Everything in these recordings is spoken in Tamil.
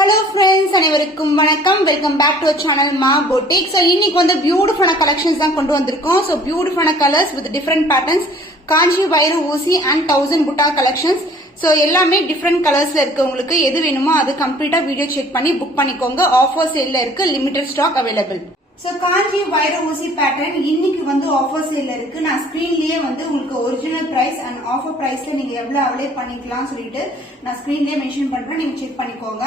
Hello friends, அனைவருக்கும் வணக்கம். Welcome back to our channel Maa boutique. So இன்னைக்கு வந்து பியூட்டிஃபுல்லான கலெக்ஷன்ஸ் தான் கொண்டு வந்திருக்கோம். So பியூட்டிஃபுல்லான கலர்ஸ் வித் டிஃபரெண்ட் பேட்டர்ன்ஸ், காஞ்சி வைர ஊசி அண்ட் 1000 புட்டா கலெக்ஷன்ஸ். ஸோ எல்லாமே டிஃப்ரெண்ட் கலர்ஸ்ல இருக்கு. உங்களுக்கு எது வேணுமோ அது கம்ப்ளீட்டா வீடியோ செக் பண்ணி புக் பண்ணிக்கோங்க. ஆஃபர் சேல்ல இருக்கு, லிமிடெட் ஸ்டாக் அவைலபிள். ஸோ காஞ்சி வைர ஊசி பேட்டர்ன் இன்னைக்கு வந்து ஆஃபர் சேல்ல இருக்கு. நான் ஸ்கிரீன்லயே வந்து உங்களுக்கு ஒரிஜினல் பிரைஸ் அண்ட் ஆஃபர் பிரைஸ்ல நீங்க எவ்வளவு அவைல் பண்ணிக்கலாம் சொல்லிட்டு நான் ஸ்கிரீன்லயே மென்ஷன் பண்றேன், நீங்க செக் பண்ணிக்கோங்க.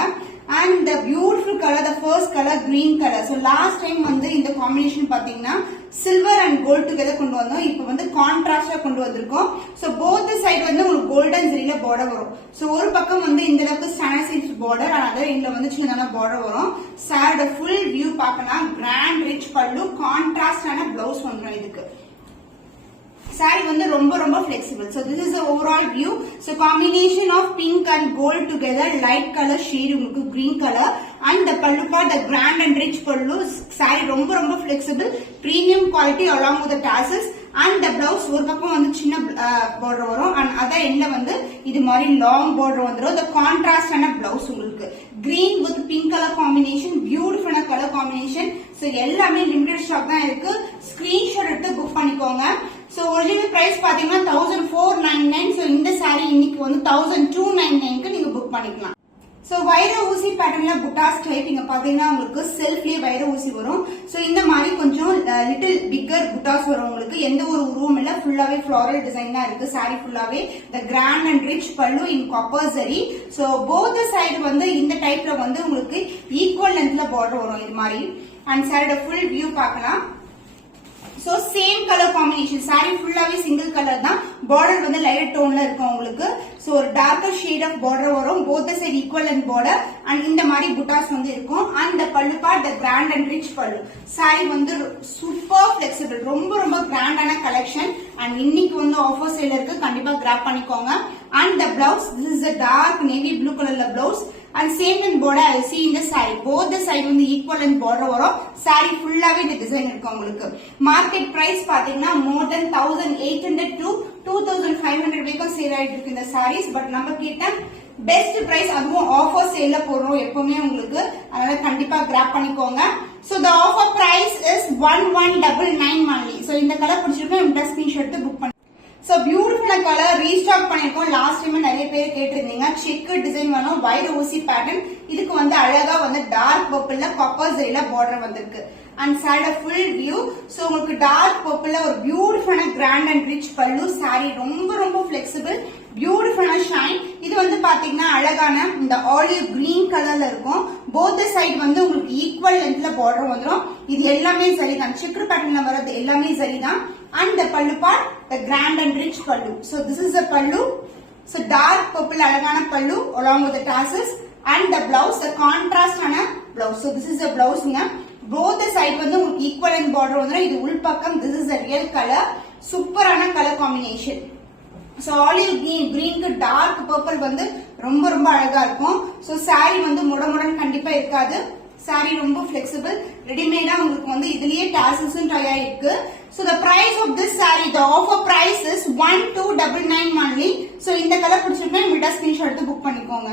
And the beautiful colour, the first colour green colour. So last time வந்து இந்த காம்பினேஷன் பாத்தீங்கன்னா சில்வர் அண்ட் கோல்ட் டுகெதர் கொண்டு வந்தோம். இப்போ வந்து கான்ட்ராஸ்டா கொண்டு வந்திருக்கோம். ஸோ போத் சைடு வந்து உங்களுக்கு கோல்டன் ஜெரியில பார்டர் வரும். ஸோ ஒரு பக்கம் வந்து இந்த அளவுக்கு ஸ்டாண்டர்ட் சைஸ் பார்டர், அதனால இதுல வந்து சின்னதான பார்டர் வரும். சாரோட ஃபுல் வியூ பார்க்கலாம். கிராண்ட் ரிச் பல்லு, கான்ட்ராஸ்டான பிளவுஸ் வந்துடும். இதுக்கு சாரி வந்து ரொம்ப ரொம்ப flexible. So this is the overall view. So combination of pink and gold together, light color shade உங்களுக்கு green color and the pallu part, the grand and rich pallu. Saree ரொம்ப ரொம்ப flexible, premium quality along with the tassels and the blouse ஒரு பக்கம் வந்து சின்ன border வரும் and அத எண்ட்ல வந்து இது மாதிரி long border வந்துரும். the contrast ஆன blouse உங்களுக்கு green with pink color combination, beautiful color combination. So எல்லாமே limited stock தான் இருக்கு. screenshot எடுத்து புக் பண்ணிக்கோங்க. So original price பாத்தீங்கன்னா 1499. So இந்த saree இன்னைக்கு வந்து 1299 க்கு நீங்க புக் பண்ணிக்கலாம். So வைர ஊசி பேட்டர்ன்ல புட்டாஸ் டைப் இங்க பாத்தீங்கன்னா உங்களுக்கு செல்ஃப்லயே வைர ஊசி வரும். So இந்த மாதிரி கொஞ்சம் லிட்டில் பிக்கர் புட்டாஸ் வரும். உங்களுக்கு எந்த ஒரு உருவம் இல்ல, ஃபுல்லாவே ஃப்ளாரல் டிசைன் தான் இருக்கு. saree ஃபுல்லாவே the grand and rich pallu in copper zari. So both the side வந்து இந்த டைப்ல வந்து உங்களுக்கு ஈக்குவல் லென்த்ல border வரும் இது மாதிரி. and saree full view பார்க்கலாம். So same color combination, saree ஃபுல்லாவே single color தான். border வந்து light tone ல இருக்கும் உங்களுக்கு. So ஒரு darker shade of border வரும். both the side equal and border and இந்த மாதிரி புட்டாஸ் வந்து இருக்கும். and the pallu part, the grand and rich pallu. saree வந்து super flexible, ரொம்ப ரொம்ப grand ஆன collection and இன்னைக்கு வந்து offer sale இருக்கு, கண்டிப்பா grab பண்ணிக்கோங்க. and the blouse, this is a dark navy blue colorல blouse and same in border I see in the saree. both the side வந்து equal and border வரும். saree ஃபுல்லாவே இந்த டிசைன் இருக்கும் உங்களுக்கு. மார்க்கெட் பிரைஸ் பாத்தீங்கன்னா more than 1800 to 2500 வரைக்கும் சேல் ஆயிட்டு இருக்கு இந்த sarees. பட் நம்ம கிட்ட பெஸ்ட் பிரைஸ், அதுவும் ஆஃபர் சேல்ல போடுறோம் எப்பவுமே உங்களுக்கு, அதனால கண்டிப்பா கிராப் பண்ணிக்கோங்க. So the offer price is 1199 only. So இந்த கலர் பிடிச்சிருக்கோம், இந்த ஸ்கிரீன்ஷாட் எடுத்து புக் பண்ணி. So beautiful கலர் ரீஸ்டாக் பண்ணிருக்கோம். லாஸ்ட் டைம் நிறைய பேர் கேட்டிருந்தீங்க செக் டிசைன் வேணும் வைர ஊசி பேட்டர்ன். இதுக்கு வந்து அழகா வந்து டார்க் பர்பிள்ல காப்பர் ஜெரியில பார்டர் வந்திருக்கு. and saree full view. so உங்களுக்கு டார்க் பர்பிள்ல ஒரு பியூட்டிஃபுல்லான கிராண்ட் அண்ட் ரிச் பல்லு. saree ரொம்ப ரொம்ப flexible, பியூட்டிஃபுல்லான ஷைன். இது வந்து பாத்தீங்கன்னா அழகான இந்த ஆலிவ் கிரீன் கலர்ல இருக்கும். both the side வந்து உங்களுக்கு ஈக்குவல் லென்த்ல பார்டர் வந்துடும். இது எல்லாமே சரி தான், செக்குடு பேட்டர்ன்ல வரது எல்லாமே சரி தான். and the pallu part, the grand and rich pallu. so this is the pallu. so dark purple அழகான pallu along with the tassels and the blouse, the contrast ஆன blouse. so this is the blouse. both the side வந்து உங்களுக்கு ஈக்குவல் அண்ட் பார்டர் வந்துடும். இது உள் பக்கம். this is the real color, சூப்பரான colour combination. so olive green க்கு dark purple வந்து ரொம்ப ரொம்ப அழகா இருக்கும். so saree வந்து முடமுடன் கண்டிப்பா இருக்காது. saree ரொம்ப flexible, ரெடிமேடா உங்களுக்கு வந்து இதுலயே tassels ட்ரை ஆயிருக்கு. so the price of this saree, the offer price is 1299 only. so இந்த கலர் பிடிச்சிருக்கா இந்த ஸ்கிரீன்ஷாட் எடுத்து புக் பண்ணிக்கோங்க.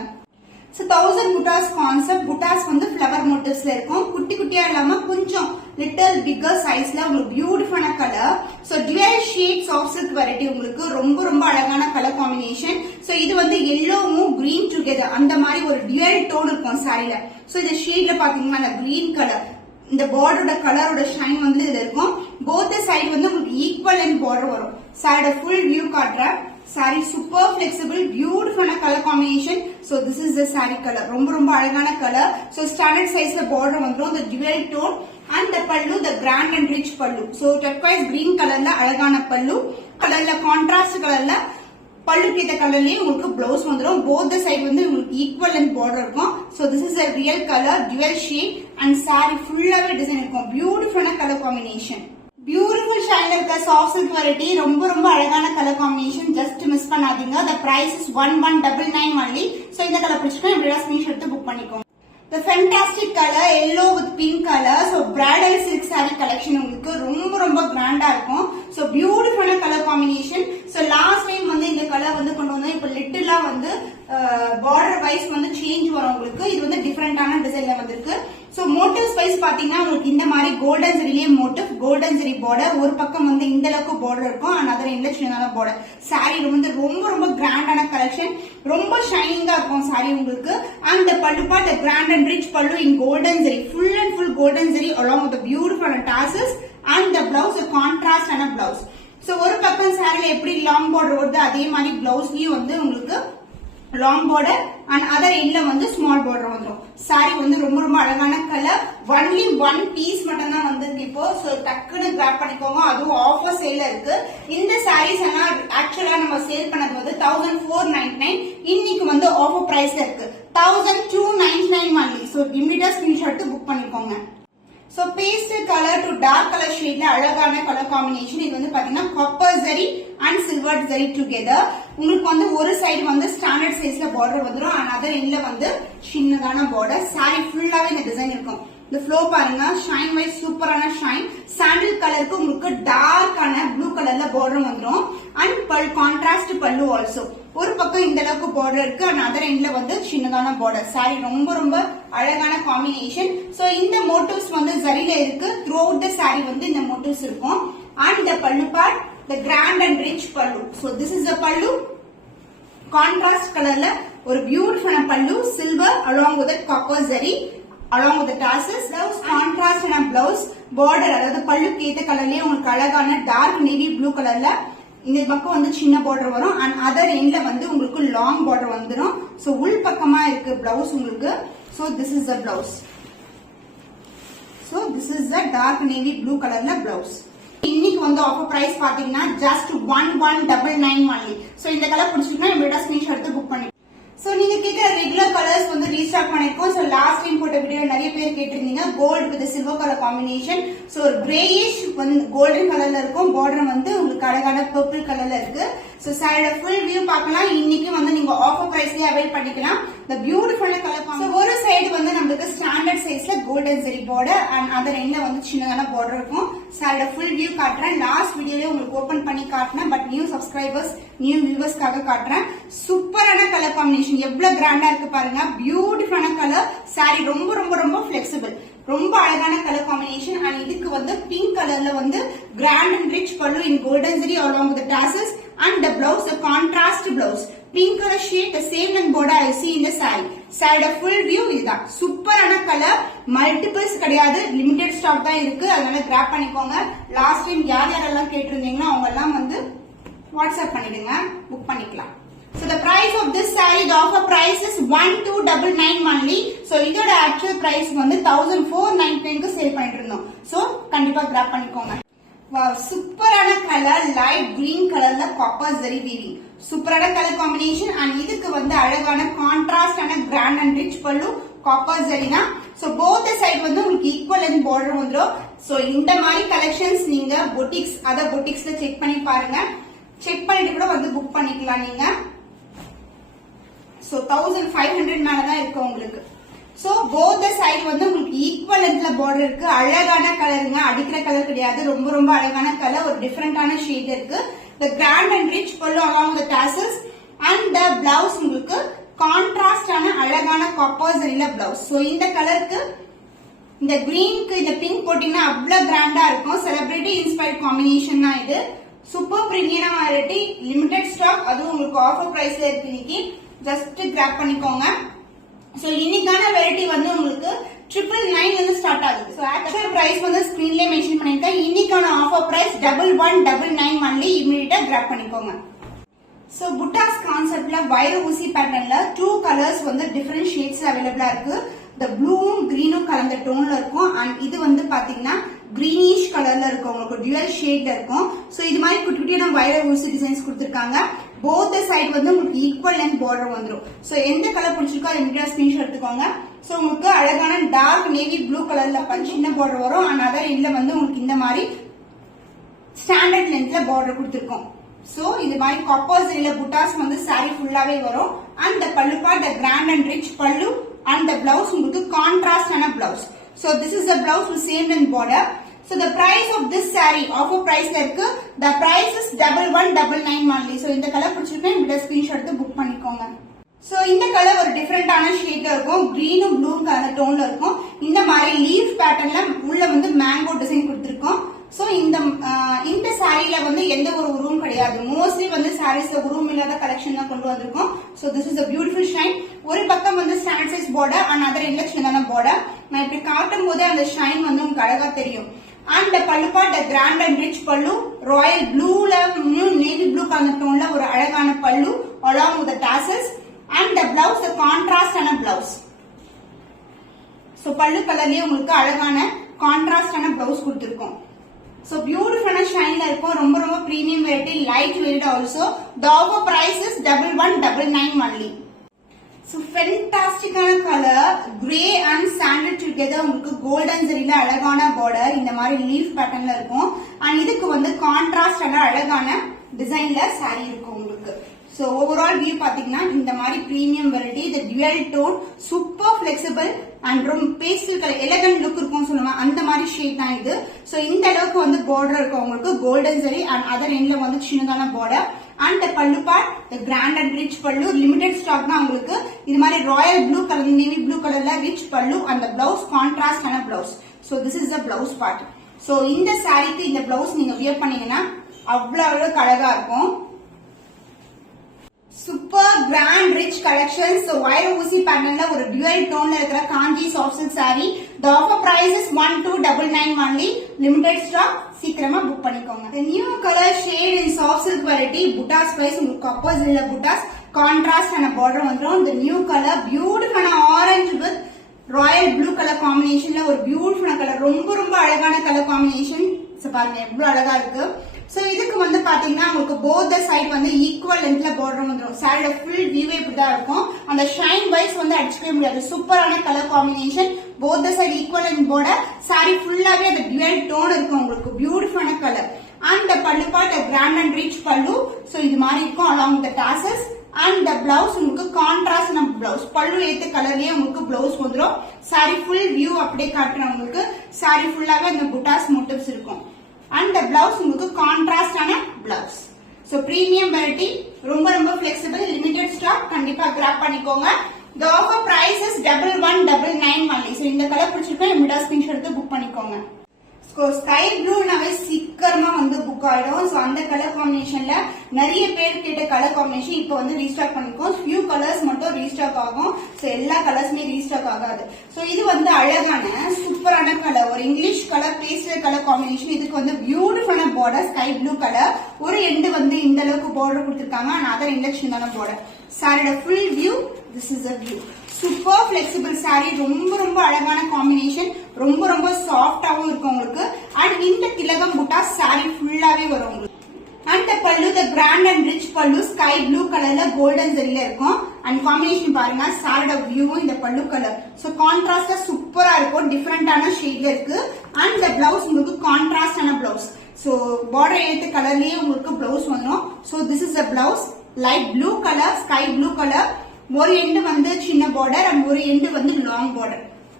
so 1000 புட்டாஸ் கான்செப்ட். புட்டாஸ் வந்து ஃப்ளவர் மோட்டிவ்ஸ்ல இருக்கும். குட்டி குட்டியா இல்லாம கொஞ்சம் லிட்டில் பிக்கர் சைஸ்ல உங்களுக்கு பியூட்டிஃபுல்லான colour. so dual shades soft silk variety உங்களுக்கு ரொம்ப ரொம்ப அழகான கலர் காம்பினேஷன். so இது வந்து yellowவும் green together அந்த மாதிரி ஒரு dual டோன் இருக்கும் சாரில. so இந்த ஷேட்ல பாத்தீங்கன்னா அந்த கிரீன் கலர், இந்த பார்டரோட கலரோட ஷைன் வந்து இதுல இருக்கும். both side வந்து உங்களுக்கு ஈக்குவல் அண்ட் பார்டர் வரும். சாரியோட ஃபுல் வியூ காட்டுறேன். saree super flexible, beautiful color combination. so this is the saree color, ரொம்ப ரொம்ப அழகான கலர். so standard sizeல border வந்துரும். the dual tone and the pallu, the grand and rich pallu. so turquoise green கலர்ல அழகான pallu, கலர்ல contrast கலர்ல பல்லு கேட்ட கலர்லயே உங்களுக்கு blouse வந்துரும். both the side வந்து உங்களுக்கு equal and border இருக்கும். so this is a real color, dual shade and saree ஃபுல்லாவே டிசைன் இருக்கும். beautiful color combination, பியூட்டிஃபுல் ஷைன்ல இருக்க சாஃப்ட் சில்க் வெரைட்டி. ரொம்ப ரொம்ப அழகான கலர் காம்பினேஷன், ஜஸ்ட் மிஸ் பண்ணாதீங்க. the price is 1199 only. so இந்த கலர் பிடிச்சிருக்கோம், இப்படி ஸ்கிரீன்ஷாட் எடுத்து புக் பண்ணிக்கோங்க. the fantastic color yellow with pink color. so bridal silk saree collection உங்களுக்கு ரொம்ப ரொம்ப கிராண்டா இருக்கும். so beautiful color combination. so last time வந்து இந்த கலர் வந்து கொண்டு வந்தோம். இப்போ லிட்டிலா வந்து border wise வந்து சேஞ்ச் வரும் உங்களுக்கு. இது வந்து டிஃபரெண்டா டிஃபரெண்டான டிசைன்ல வந்திருக்கு. சோ மோட்டிவ்ஸ் வைஸ் பாத்தீங்கன்னா உங்களுக்கு இந்த மாதிரி golden ஜெரிலே motive, golden zari border, ஒரு பக்கம் வந்து இந்த அளவுக்கு பார்டர் இருக்கும் அண்ட் அதர் இந்த சின்னதான பார்டர். சாரி வந்து ரொம்ப ரொம்ப கிராண்டான கலெக்ஷன், ரொம்ப ஷைனிங்கா இருக்கும் சாரி உங்களுக்கு. And pallu part grand and rich pallu in golden zari, full and full golden zari along with the beautiful tassels and the blouse a contrast and a blouse. So ஒரு பக்கம் சாரில எப்படி லாங் பார்டர் வருது அதே மாதிரி பிளவுஸ்லயும் வந்து உங்களுக்கு லாங் பார்டர் அண்ட் அதர் எண்ட்ல வந்து ஸ்மால் பார்டர் வந்துடும். சாரி வந்து ரொம்ப ரொம்ப அழகான கலர். ஒன்லி ஒன் பீஸ் மட்டும் தான் வந்திருக்கு இப்போ. சோ டக்குன்னு கிராப் பண்ணிக்கோங்க, அதுவும் ஆஃபர் சேல இருக்கு. இந்த சாரீஸ் எல்லாம் ஆக்சுவலா நம்ம சேல் பண்ணது வந்து 1499, இன்னைக்கு வந்து ஆஃபர் பிரைஸ்ல இருக்கு 1299 only. சோ இமிடியேட்டா ஸ்கிரீன்ஷாட் புக் பண்ணிக்கோங்க. So pastel colour to dark colour ஷேட்ல அழகான கலர் காம்பினேஷன். இது வந்து பாத்தீங்கன்னா copper zari and silver zari together. உங்களுக்கு வந்து ஒரு சைடு வந்து ஸ்டாண்டர்ட் சைஸ்ல பார்டர் வந்துடும் அண்ட் அதர் எண்ட்ல வந்து சின்னதான பார்டர். சாரி ஃபுல்லாவே இந்த டிசைன் இருக்கும். இந்த ஃப்ளோ பாருங்க, ஷைன் வைஸ் சூப்பரான ஷைன். சாண்டில் கலருக்கு உங்களுக்கு டார்க்கான ப்ளூ கலர்ல பார்டர் வந்துடும் அண்ட் கான்ட்ராஸ்ட் பல்லு ஆல்சோ. ஒரு பக்கம் இந்த அளவுக்கு பார்டர் இருக்கு அண்ட் அதர் எண்ட்ல வந்து சின்னதான பார்டர். சாரி ரொம்ப ரொம்ப அழகான காம்பினேஷன். சோ இந்த மோட்டிவ்ஸ் வந்து ஜரில இருக்கு. த்ரூ அவுட் த சாரி வந்து இந்த மோட்டிவ்ஸ் இருக்கும். And the pallu part the grand and rich pallu. So this is the pallu, contrast கலர்ல ஒரு பியூட்டிஃபுல்லான pallu, silver along with copper zari along with the tassels. Blouse contrast and a blouse border, அதாவது பல்லுக்கு ஏத்த கலர்லயே உங்களுக்கு அழகான டார்க் நேவி ப்ளூ கலர்ல இந்த பக்கம் வந்து சின்ன பார்டர் வரும் அண்ட் அதர் எண்ட்ல வந்து உங்களுக்கு லாங் பார்டர் வந்துடும். சோ உள் பக்கமா இருக்கு பிளவுஸ் உங்களுக்கு. So this is the blouse. So this is the dark navy blue கலர்ல பிளவுஸ். இன்னைக்கு வந்து ஆஃபர் பிரைஸ் பாத்தீங்கன்னா ஜஸ்ட் 1199 only. சோ இந்த கலர் பிடிச்சிருக்கா இமிடியேட்டா ஸ்கிரீன்ஷாட் எடுத்து புக் பண்ணி. சோ நீங்க கேக்குற ரெகுலர் கலர்ஸ் வந்து ரீஸ்டாக் பண்ணிருக்கோம். சோ லாஸ்ட் டைம் போட்ட வீடியோ நிறைய பேர் கேட்டிருந்தீங்க gold with silver colour combination. So ஒரு கிரேயிஷ் வந்து கோல்டன் கலர்ல இருக்கும், பார்டர் வந்து உங்களுக்கு அழகான பர்பிள் கலர்ல இருக்கு. சோ சாரியோட ஃபுல் வியூ பார்க்கலாம். இன்னைக்கு வந்து நீங்க ஆஃபர் பிரைஸ்லயே அவைல் பண்ணிக்கலாம். இந்த பியூட்டிஃபுல்லான கலர் காம்பினேஷன். ஒரு சைடு வந்து நமக்கு ஸ்டாண்டர்ட் சைஸ்ல golden zari border and other எண்ட்ல வந்து சின்னதான பார்டர் இருக்கும். சாரியோட ஃபுல் வியூ காட்டுறேன். லாஸ்ட் வீடியோலயே உங்களுக்கு ஓபன் பண்ணி காட்டினேன், பட் நியூ சப்ஸ்கிரைபர்ஸ் நியூ வியூவர்ஸ்க்காக காட்டுறேன். சூப்பரான கலர் காம்பினேஷன், எவ்வளவு கிராண்டா இருக்கு பாருங்க. பியூட்டிஃபுல்லான கலர். சாரி ரொம்ப ரொம்ப ரொம்ப பிளெக்சிபிள், ரொம்ப அழகான கலர் காம்பினேஷன். அண்ட் இதுக்கு வந்து பிங்க் கலர்ல வந்து grand and rich pallu in golden zari along with the tassels and the blouse a contrast blouse. Pink color shade, the same and border I see in the saree. Saree full view இதுதான். சூப்பரான கலர், மல்டிபிள்ஸ் கிடையாது, லிமிடெட் ஸ்டாக் தான் இருக்கு. அதனால கிராப் பண்ணிக்கோங்க. லாஸ்ட் டைம் யார் யாரெல்லாம் கேட்டிருந்தீங்கன்னா அவங்க எல்லாம் வந்து வாட்ஸ்அப் பண்ணிடுங்க, புக் பண்ணிக்கலாம். So the price of this saree, the offer price is 1299 only. So இதோட actual price வந்து 1499 க்கு சேல் பண்ணிட்டு இருந்தோம். So கண்டிப்பா கிராப் பண்ணிக்கோங்க. வாவ், சூப்பரான கலர், லைட் கிரீன் கலர்ல காப்பர் ஜெரி வீவிங். சூப்பரான கலர் காம்பினேஷன். அண்ட் இதுக்கு வந்து அழகான கான்ட்ராஸ்ட் ஆன கிராண்ட் அண்ட் ரிச் பல்லு copper Zarina. So both side வந்து உங்களுக்கு ஈக்குவல் அண்ட் பார்டர் வந்துடும். சோ இந்த மாதிரி கலெக்ஷன்ஸ் நீங்க பொட்டிக்ஸ் அதர் பொட்டிக்ஸ்ல செக் பண்ணி பாருங்க. செக் பண்ணிட்டு கூட வந்து புக் பண்ணிக்கலாம் நீங்க. சோ 1500 மேலதான் இருக்கு உங்களுக்கு. சோ போத் சைடு வந்து உங்களுக்கு ஈக்குவல் லென்த்ல பார்டர் இருக்கு. அழகான கலருங்க, அடிக்கிற கலர் கிடையாது, ரொம்ப ரொம்ப அழகான கலர், ஒரு டிஃபரெண்டான ஷேட் இருக்கு. The grand and rich pallu along the tassels and the blouse உங்களுக்கு கான்ட்ராஸ்ட் ஆன அழகான காப்பர் ஜெரில பிளவுஸ். சோ இந்த கலருக்கு இந்த கிரீனுக்கு இந்த பிங்க் போட்டீங்கன்னா அவ்வளவு கிராண்டா இருக்கும். செலிபிரிட்டி இன்ஸ்பயர்ட் காம்பினேஷன் தான் இது. Super premium variety, limited stock, அதுவும் உங்களுக்கு ஆஃபர் பிரைஸ்ல இருக்கு. இன்னைக்கு ஜஸ்ட் கிராப் பண்ணிக்கோங்க. சோ இன்னைக்கான வெரைட்டி வந்து உங்களுக்கு 999 இருந்து ஸ்டார்ட் ஆகுது. சோ ஆக்சுவல் பிரைஸ் வந்து ஸ்கிரீன்லயே மென்ஷன் பண்ணிருக்கேன். இன்னைக்கான ஆஃபர் பிரைஸ் 1199 only. இமிடியேட்டா கிராப் பண்ணிக்கோங்க. சோ புட்டாஸ் கான்செப்ட்ல வைர ஊசி பேட்டர்ன்ல 2 கலர்ஸ் வந்து டிஃபரெண்ட் ஷேட்ஸ் அவைலபிளா இருக்கு. இந்த ப்ளூவும் கிரீனும் கலந்த டோன்ல இருக்கும். அண்ட் இது வந்து பாத்தீங்கன்னா கிரீனிஷ் கலர்ல இருக்கும், உங்களுக்கு டுவல் ஷேட்ல இருக்கும். சோ இது மாதிரி குட்டி குட்டியான வைர ஊசி டிசைன்ஸ் கொடுத்திருக்காங்க. போத் சைடு வந்து உங்களுக்கு ஈக்குவல் லென்த் பார்டர் வந்துடும். சோ எந்த கலர் பிடிச்சிருக்கோ அதை இமிடியேட்டா ஸ்கிரீன்ஷாட் எடுத்துக்கோங்க. சோ உங்களுக்கு அழகான டார்க் நேவி ப்ளூ கலர்ல சின்ன பார்டர் வரும். அண்ட் அதர் எண்ட்ல வந்து உங்களுக்கு இந்த மாதிரி ஸ்டாண்டர்ட் லென்த்ல பார்டர் கொடுத்திருக்கோம். சோ இது மாதிரி காப்பர் ஜெரில புட்டாஸ் வந்து சாரி ஃபுல்லாவே வரும். And pallu part the grand and rich pallu and the blouse உங்களுக்கு கான்ட்ராஸ்ட் ஆன blouse. So this is the blouse with same length border. So the price of this saree offer price la irukku. The price is 1199 only. So இந்த கலர் பிடிச்சிருக்கேன், இந்த ஸ்கிரீன்ஷாட் எடுத்து புக் பண்ணிக்கோங்க. So இந்த கலர் ஒரு டிஃபரெண்டான ஷேட்ல இருக்கும். கிரீனும் ப்ளூ அந்த டோன்ல இருக்கும். இந்த மாதிரி லீஃப் பேட்டர்ன்ல உள்ள வந்து மேங்கோ டிசைன் கொடுத்திருக்கோம். சோ இந்த சாரியில வந்து எந்த ஒரு உருவம் கிடையாது. மோஸ்ட்லி வந்து சாரீஸ்ல உருவம் இல்லாத கலெக்ஷன் தான் கொண்டு வந்திருக்கோம். So this is a beautiful shine. ஒரு பக்கம் வந்து standard size border and other end சின்னதான border. நான் இப்படி காட்டும் போதே அந்த ஷைன் வந்து உங்களுக்கு அழகா தெரியும். And the pallu part, the grand and rich pallu, royal blue ல navy blue கலந்த டோன்ல ஒரு அழகான பல்லு along with the tassels, and the blouse, the contrast ஆன blouse. சோ பல்லு கலர்லயே உங்களுக்கு அழகான கான்ட்ராஸ்ட் ஆன பிளவுஸ் கொடுத்திருக்கோம். So beautiful ஷைன்ல இருக்கும். ரொம்ப ரொம்ப premium variety, light weight also. The offer price is 1199 only. So fantastic color, grey and sandal together. உங்களுக்கு golden ஜரில அழகான border இந்த மாதிரி லீஃப் பேட்டர்ன்ல இருக்கும். and இதுக்கு வந்து கான்ட்ராஸ்ட் ஆன அழகான டிசைன்ல saree இருக்கும் உங்களுக்கு. So overall view பாத்தீங்கன்னா இந்த மாதிரி premium variety, the dual tone, super flexible and ரொம்ப pastel color, elegant look இருக்கும் சொல்லுவாங்க. அந்த மாதிரி ஷேட் தான் இது. So இந்த அளவுக்கு வந்து border இருக்கும் உங்களுக்கு golden zari and other endல வந்து சின்னதான border. and the pallu part, the grand and rich pallu, limited stock தான் உங்களுக்கு. இது மாதிரி royal blue color, navy blue colorல rich pallu and the blouse contrast ஆன blouse. So this is the blouse part. So இந்த சாரிக்கு இந்த blouse நீங்க wear பண்ணீங்கன்னா அவ்வளவு அழகா இருக்கும். Super grand rich collection. So wire ஊசி பேட்டர்ன்ல ஒரு dual tone இருக்கிற காஞ்சி soft silk saree. The offer price is 1299 only. Limited stock. சீக்கிரமா புக் பண்ணிக்கோங்க. The new color shade in soft silk variety, buttas price உங்களுக்கு opposite buttas, contrast and border வந்துரும். The new color beautiful orange with royal blue color combination ல ஒரு beautiful color, ரொம்ப ரொம்ப அழகான color combination. பாருங்க எவ்வளவு அழகா இருக்கு. சோ இதுக்கு வந்து பாத்தீங்கன்னா உங்களுக்கு both the side வந்து ஈக்குவல் லென்த்ல border வந்துரும். சாரியோட full view இப்படிதான் இருக்கும். அந்த ஷைன் வைஸ் வந்து அடிச்சுக்கவே முடியாது. சூப்பரான colour combination, both the side equal length border. Sorry ஃபுல்லாவே அந்த dual tone இருக்கும் உங்களுக்கு. பியூட்டிஃபுல்லான colour. and the pallu part, a grand and rich pallu. So இது மாதிரி இருக்கும் along with the tassels. and the blouse உங்களுக்கு கான்ட்ராஸ்ட் நம்ம blouse, பல்லு ஏத்த கலர்லயே உங்களுக்கு blouse வந்துரும். சாரி full view அப்படியே காட்டுறேன் உங்களுக்கு. சாரி ஃபுல்லாவே அந்த buttas motifs இருக்கும். and the blouse உங்களுக்கு கான்ட்ராஸ்ட் ஆன blouse. so premium variety, ரொம்ப ரொம்ப flexible, limited stock, கண்டிப்பா grab பண்ணிக்கோங்க. the offer price is 1199 only. so இந்த கலர் பிடிச்சிருக்கா இமிடியா ஸ்கிரீன்ஷாட் எடுத்து புக் பண்ணிக்கோங்க. so sky blue நாவே சீக்கிரமா வந்து புக் ஆயிடும். so அந்த கலர் காம்பினேஷன்ல நிறைய பேர் கேட்ட கலர் காம்பினேஷன் இப்போ வந்து ரீஸ்டாக் பண்ணிக்கோம். few கலர்ஸ் மட்டும் ரீஸ்டாக் ஆகும். so எல்லா கலர்ஸ்மே ரீஸ்டாக் ஆகாது. so இது வந்து அழகான சூப்பரான கலர், ஒரு English colour pastel colour combination. இதுக்கு வந்து பியூட்டிஃபுல்லான border, sky blue கலர். ஒரு எண்ட் வந்து இந்த அளவுக்கு border கொடுத்திருக்காங்க. and other end சின்னதான border. சாரியோட full view, this is a view. Super flexible saree, ரொம்ப ரொம்ப அழகான காம்பினேஷன், ரொம்ப ரொம்ப சாஃப்டாவும் இருக்கும் உங்களுக்கு. and இந்த திலகம் புட்டா saree ஃபுல்லாவே வரும் உங்களுக்கு. and the pallu, the grand and rich pallu, sky blue கலர்ல golden ஜரில இருக்கும். and காம்பினேஷன் பாருங்க, சாரியோட வியூவும் இந்த பல்லு கலர். so கான்ட்ராஸ்டா சூப்பரா இருக்கும், டிஃபரெண்டான ஷேட்ல இருக்கு. and the blouse உங்களுக்கு கான்ட்ராஸ்ட் ஆன blouse. so border ஏத்த கலர்லயே உங்களுக்கு blouse வந்துரும். so this is the blouse, light blue color, sky blue color. ஒரு எண்டு வந்து சின்ன border and ஒரு எண்டு வந்து லாங் border.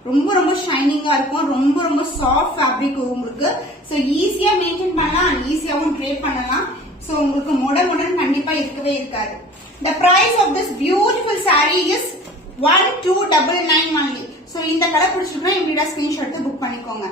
ரொம்ப ரொம்ப ஷைனிங்கா இருக்கும், ரொம்ப ரொம்ப சாஃப்ட் ஃபேப்ரிக் உங்களுக்கு. சோ ஈஸியா மெயின்டைன் பண்ணலாம், ஈஸியாவும் ட்ரேப் பண்ணலாம். சோ உங்களுக்கு மொடமுடன் கண்டிப்பா இருக்கவே இருக்காது. The price of this beautiful saree is 1299 only. So இந்த கலர் பிடிச்சிருக்கா இமிடியா ஸ்கிரீன்ஷாட் எடுத்து புக் பண்ணிக்கோங்க.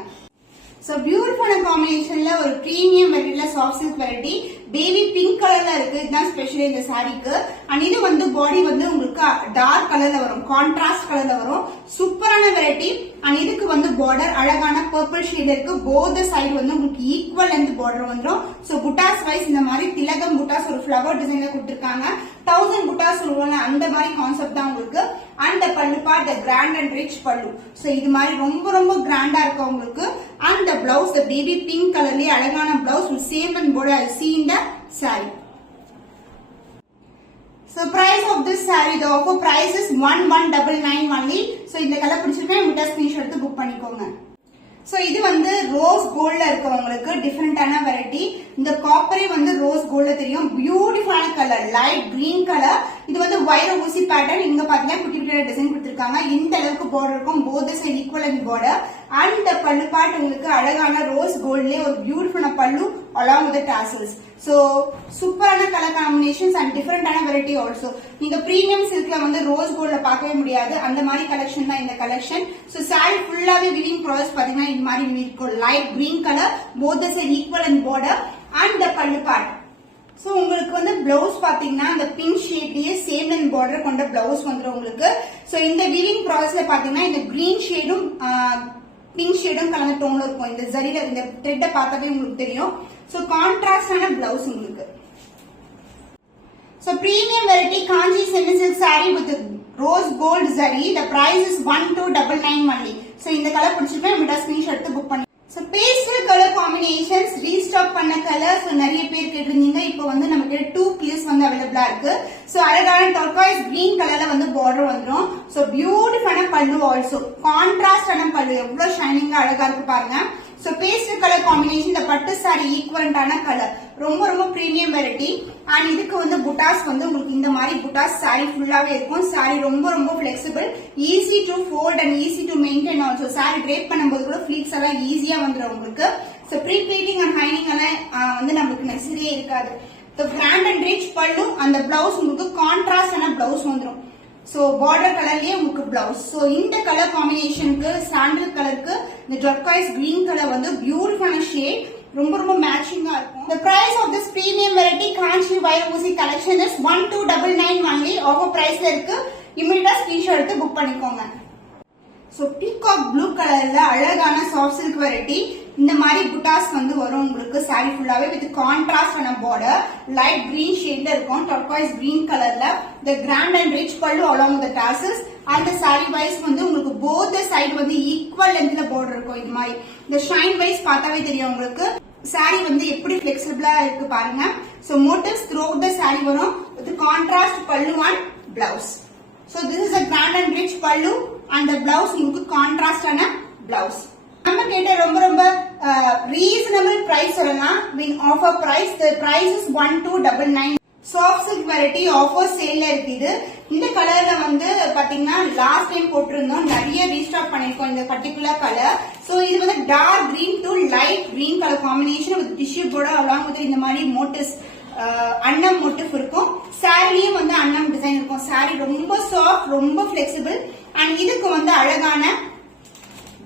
சோ பியூட்டிஃபுல்லான காம்பினேஷன்ல ஒரு பிரீமியம் வெரைட்டில soft silk variety, baby pink கலர்ல இருக்கு. இதுதான் ஸ்பெஷல் இந்த சாரிக்கு. அண்ட் இது வந்து பாடி வந்து உங்களுக்கு டார்க் கலர்ல வரும், கான்ட்ராஸ்ட் கலர்ல வரும். சூப்பரான வெரைட்டி. அண்ட் இதுக்கு வந்து பார்டர் அழகான பர்பிள் ஷேட் இருக்கு. போத் சைடு வந்து உங்களுக்கு ஈக்குவல் லென்த் பார்டர் வந்துரும். சோ புட்டாஸ் வைஸ் இந்த மாதிரி திலகம் புட்டாஸ் ஒரு ஃபிளவர் டிசைன்ல கொடுத்திருக்காங்க. 1000 புட்டாஸ் சொல்லுவாங்க, அந்த மாதிரி கான்செப்ட் தான் உங்களுக்கு. And the pallu part, the grand and rich pallu. So இது மாதிரி ரொம்ப ரொம்ப கிராண்டா இருக்கும் உங்களுக்கு. and the blouse, the baby pink கலர்லயே அழகான blouse with same and border I see in the saree. so price of this saree, the offer price is 1199 only. so இந்த கலர் பிடிச்சிருக்கா இமிடியா ஸ்கிரீன்ஷாட் எடுத்து புக் பண்ணிக்கோங்க. சோ இது வந்து ரோஸ் கோல்ட்ல இருக்கு உங்களுக்கு, டிஃபரெண்டான வெரைட்டி. இந்த காப்பரே வந்து ரோஸ் கோல்ட்ல தெரியும். பியூட்டிஃபுல்லான கலர், லைட் கிரீன் கலர். இது வந்து வைர ஊசி பேட்டர்ன். இங்க பாத்தீங்கன்னா குட்டி குட்டி டிசைன் கொடுத்திருக்காங்க. இந்த அளவுக்கு பார்டர் இருக்கும், both side equal and border. And the பல்லு பார்ட் உங்களுக்கு அழகான ரோஸ் கோல்ட்லயே ஒரு பியூட்டிஃபுல்லான பல்லு along with the tassels. So சூப்பரான கலர் காம்பினேஷன்ஸ் அண்ட் டிஃபரெண்டான வெரைட்டி ஆல்சோ. நீங்க பிரீமியம் சில்க்ல வந்து ரோஸ் கோல்ட்ல பார்க்கவே முடியாது, அந்த மாதிரி கலெக்ஷன் தான் இந்த கலெக்ஷன். சோ சாரி ஃபுல்லாவே விவிங் ப்ராசஸ் பாத்தீங்கன்னா இந்த மாதிரி இருக்கும். Light green colour, both the side equal and border and the பல்லு பார்ட். சோ உங்களுக்கு வந்து பிளவுஸ் பாத்தீங்கன்னா அந்த பிங்க் ஷேட்லயே சேம் அண்ட் பார்டர் கொண்ட பிளவுஸ் வந்துரும் உங்களுக்கு. சோ இந்த வீவிங் ப்ராசஸ்ல பாத்தீங்கன்னா இந்த கிரீன் ஷேடும் பிங்க் ஷேடும் கலந்த டோன்ல இருக்கும். இந்த ஜரியில இந்த த்ரெட்ட பார்த்தாவே உங்களுக்கு தெரியும். சோ கான்ட்ராஸ்டான பிளவுஸ் உங்களுக்கு. So premium variety Kanchi semi silk saree with rose gold zari. The price is 1299 only. So இந்த கலர் பிடிச்சிருக்கா நம்மட்ட ஸ்கிரீன்ஷாட் எடுத்து புக் பண்ணி. So pastel colour combinations restock பண்ண கலர்ஸ் நிறைய பேர் கேட்டிருந்தீங்க. இப்போ வந்து நமக்கு 2 பீஸ் வந்து அவைலபிளா இருக்கு. சோ அழகான டர்காய்ஸ் கிரீன் கலர்ல வந்து பார்டர் வந்துரும். சோ பியூட்டிஃபுல்லான பல்லு ஆல்சோ. கான்ட்ராஸ்டான பல்லு எவ்வளவு ஷைனிங்கா அழகா இருக்கு பாருங்க. சோ பேஸ்டல் கலர் காம்பினேஷன் இந்த பட்டு சாரி ஈக்குவலண்டான கலர். ரொம்ப ரொம்ப பிரீமியம் வெரைட்டி. அண்ட் இதுக்கு வந்து புட்டாஸ் வந்து உங்களுக்கு இந்த மாதிரி புட்டாஸ் சாரி ஃபுல்லாவே இருக்கும். சாரி ரொம்ப ரொம்ப flexible, easy to fold and easy to maintain also. Sorry drape பண்ணும்போது கூட ஃபிளீட்ஸ் எல்லாம் ஈஸியா வந்துடும் உங்களுக்கு. சோ ப்ரீ ப்ளீட்டிங் அண்ட் ஹைனிங் எல்லாம் வந்து நமக்கு நெசசரியே இருக்காது. கிராண்ட் அண்ட் ரிச் பல்லு அந்த பிளவுஸ் உங்களுக்கு கான்ட்ராஸ்டான பிளவுஸ் வந்துடும். சோ பார்டர் கலர்லயே உங்களுக்கு பிளவுஸ். சோ இந்த கலர் காம்பினேஷனுக்கு சாண்டல் கலருக்கு இந்த டர்காய்ஸ் கிரீன் கலர் வந்து பியூட்டிஃபுல்லான ஷேட், ரொம்ப ரொம்ப மேட்சிங்கா இருக்கும். The price of this premium variety Kanchi wire ஊசி collection is 1299 only. ஆஃபர் பிரைஸ்ல இருக்கு. இமிடியேட்டா ஸ்கிரீன்ஷாட் எடுத்து புக் பண்ணிக்கோங்க. சோ பீகாக் ப்ளூ கலர்ல அழகான சாஃப்ட் சில்க் வெரைட்டி. இந்த மாதிரி புட்டாஸ் வந்து வரும் உங்களுக்கு சாரி ஃபுல்லாவே வித் கான்ட்ராஸ்டான பார்டர். லைட் கிரீன் ஷேட்ல இருக்கும். டர்காய்ஸ் கிரீன் கலர்ல the grand and rich pallu along with the tassels. அந்த சாரி வைஸ் வந்து உங்களுக்கு both the side வந்து ஈக்குவல் லென்த்ல பார்டர் இருக்கும். இது மாதிரி இந்த ஷைன் வைஸ் பார்த்தாவே தெரியும் உங்களுக்கு. சாரி வந்து எப்படி பிளெக்சிபிளா இருக்கு பாருங்க. So motives throughout the saree வரும் with contrast pallu and blouse. So this is a grand and rich pallu and the blouse உங்களுக்கு கான்ட்ராஸ்டான blouse. நம்ம கேட்ட ரொம்ப ரொம்ப ரீசனபிள் பிரைஸ் சொல்லலாம். Win offer price. the price is 1299. Soft silk variety offer சேல்ல இருக்குது. இந்த கலர்ல வந்து பாத்தீங்கன்னா லாஸ்ட் டைம் போட்டிருந்தோம், நிறைய ரீஸ்டாக் பண்ணிருக்கோம் இந்த பர்டிகுலர் கலர். சோ இது வந்து dark green to light green colour combination with tissue border along with இந்த மாதிரி மோட்டிவ்ஸ் அன்னம் மோட்டிவ் இருக்கும். சாரிலயும் வந்து அன்னம் டிசைன் இருக்கும். சாரி ரொம்ப சாஃப்ட், ரொம்ப பிளெக்சிபிள். அண்ட் இதுக்கு வந்து அழகான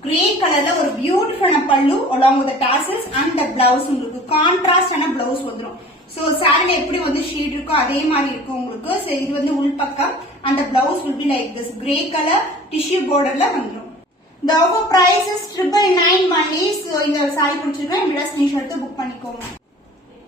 கிரே கலர்ல ஒரு பியூட்டிஃபுல்லான பல்லு along with the tassels and the blouse உங்களுக்கு கான்ட்ராஸ்டான பிளவுஸ் வந்துரும். சோ சாரில எப்படி வந்து ஷீட் இருக்கோ அதே மாதிரி இருக்கும் உங்களுக்கு. சோ இது வந்து உள் பக்கம் and the blouse will be like this grey color tissue borderல வந்துரும். The offer price is 999 only. So இந்த சாரி பிடிச்சிருக்கா இமிடியேட்டா ஸ்கிரீன்ஷாட் எடுத்து புக் பண்ணிக்கோங்க.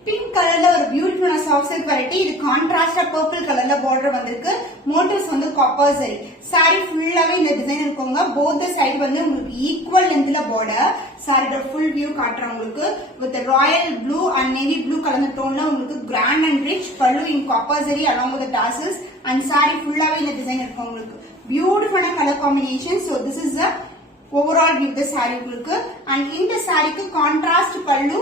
பிங்க் கலர்ல ஒரு பியூட்டிஃபுல்லான சாஃப்ட் சில்க் வெரைட்டி. இது கான்ட்ராஸ்டா பர்பிள் கலர்ல பார்டர் வந்திருக்கு. மோட்டிவ்ஸ் வந்து காப்பர் ஜரி. சாரி ஃபுல்லாவே இந்த டிசைன் இருக்குங்க. போத் தி சைடு வந்து உங்களுக்கு ஈக்குவல் லென்த்ல பார்டர். சாரியோட ஃபுல் வியூ காட்டுறேன் உங்களுக்கு. With royal blue and navy blue கலந்த டோன்ல உங்களுக்கு grand and rich pallu in copper zari along with the tassels and sorry ஃபுல்லாவே இந்த டிசைன் இருக்கும் உங்களுக்கு. பியூட்டிஃபுல்லான colour combination. So this is a overall view the saree உங்களுக்கு. அண்ட் இந்த சாரிக்கு கான்ட்ராஸ்ட் பல்லு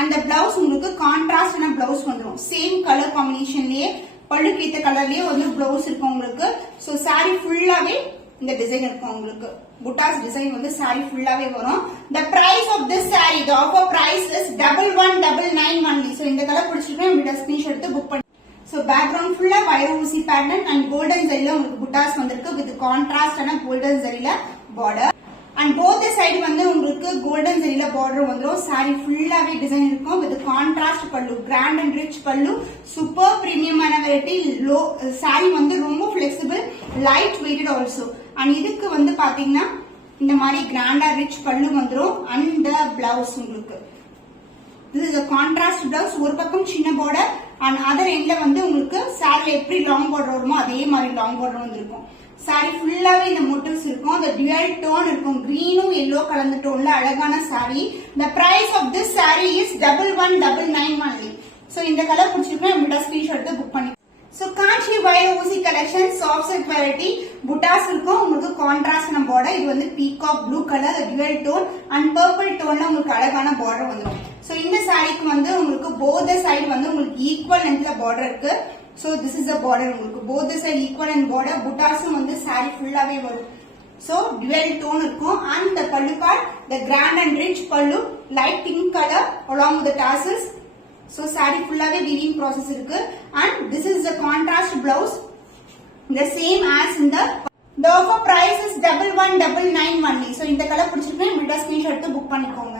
அந்த பிளவுஸ் உங்களுக்கு கான்ட்ராஸ்டான பிளவுஸ் வந்துரும். சேம் கலர் காம்பினேஷன்லயே பல்லுக்கு ஏத்த கலர்லயே வந்து பிளவுஸ் இருக்கும் உங்களுக்கு. சோ சாரி ஃபுல்லாவே இந்த டிசைன் இருக்கும் உங்களுக்கு. புட்டாஸ் டிசைன் வந்து சாரி ஃபுல்லாவே வரும். the price of this saree, the offer price is 1199 only. So இந்த கலர் பிடிச்சிருக்கா இமிடியேட்டா ஸ்கிரீன்ஷாட் எடுத்து புக் பண்ணி. சோ பேக்ரவுண்ட் ஃபுல்லா வயர் ஊசி பேட்டர்ன் அண்ட் கோல்டன் ஜரில உங்களுக்கு புட்டாஸ் வந்திருக்கு வித் கான்ட்ராஸ்டான கோல்டன் ஜரில பார்டர். அண்ட் போத் சைடு வந்து உங்களுக்கு கோல்டன் ஜரில பார்டர் வந்துரும். சாரி ஃபுல்லாவே டிசைன் இருக்கும் with contrast pallu. Grand and rich pallu. Super பிரீமியமான வெரைட்டி. லோ சாரி வந்து ரொம்ப பிளெக்சிபிள், லைட் வெயிட்டட் ஆல்சோ. அண்ட் இதுக்கு வந்து பாத்தீங்கன்னா இந்த மாதிரி கிராண்டா ரிச் பல்லு வந்துரும். அண்ட் பிளவுஸ் உங்களுக்கு this is a contrast blouse. ஒரு பக்கம் சின்ன பார்டர் அண்ட் அதர் எண்ட்ல வந்து உங்களுக்கு சாரில எப்படி லாங் பார்டர் வருமோ அதே மாதிரி லாங் பார்டர் வந்திருக்கும். சாரி ஃபுல்லாவே இந்த மோட்டிவ்ஸ் இருக்கும். the dual tone இருக்கும். கிரீனும் எல்லோ கலந்த டோன்ல அழகான sari. the price of this saree is 1199 only. So இந்த கலர் பிடிச்சிருக்கா இமிடியேட்டா ஸ்கிரீன்ஷாட் எடுத்து புக் பண்ணி. சோ காஞ்சி வயர் ஊசி collection soft silk variety. Buttas இருக்கும் உங்களுக்கு கான்ட்ராஸ்டான பார்டர். இது வந்து peacock blue colour dual tone and purple டோன்ல உங்களுக்கு அழகான பார்டர் வந்துரும். சோ இந்த சாரிக்கு வந்து உங்களுக்கு both side வந்து உங்களுக்கு ஈக்குவல் லென்த்ல பார்டர் இருக்கு. So this is a border உங்களுக்கு both side equal and border. புட்டாஸும் வந்து சாரி ஃபுல்லாவே வரும். So dual tone இருக்கும் and the pallu part the grand and rich pallu light pink color along with the tassels. So saree fullaவே weaving process இருக்கு and this is the contrast blouse the same as in the offer price is 1199 only. So இந்த கலர் பிடிச்சிருக்கா நம்மள்ட்ட ஸ்கிரீன்ஷாட் எடுத்து புக் பண்ணிக்கோங்க.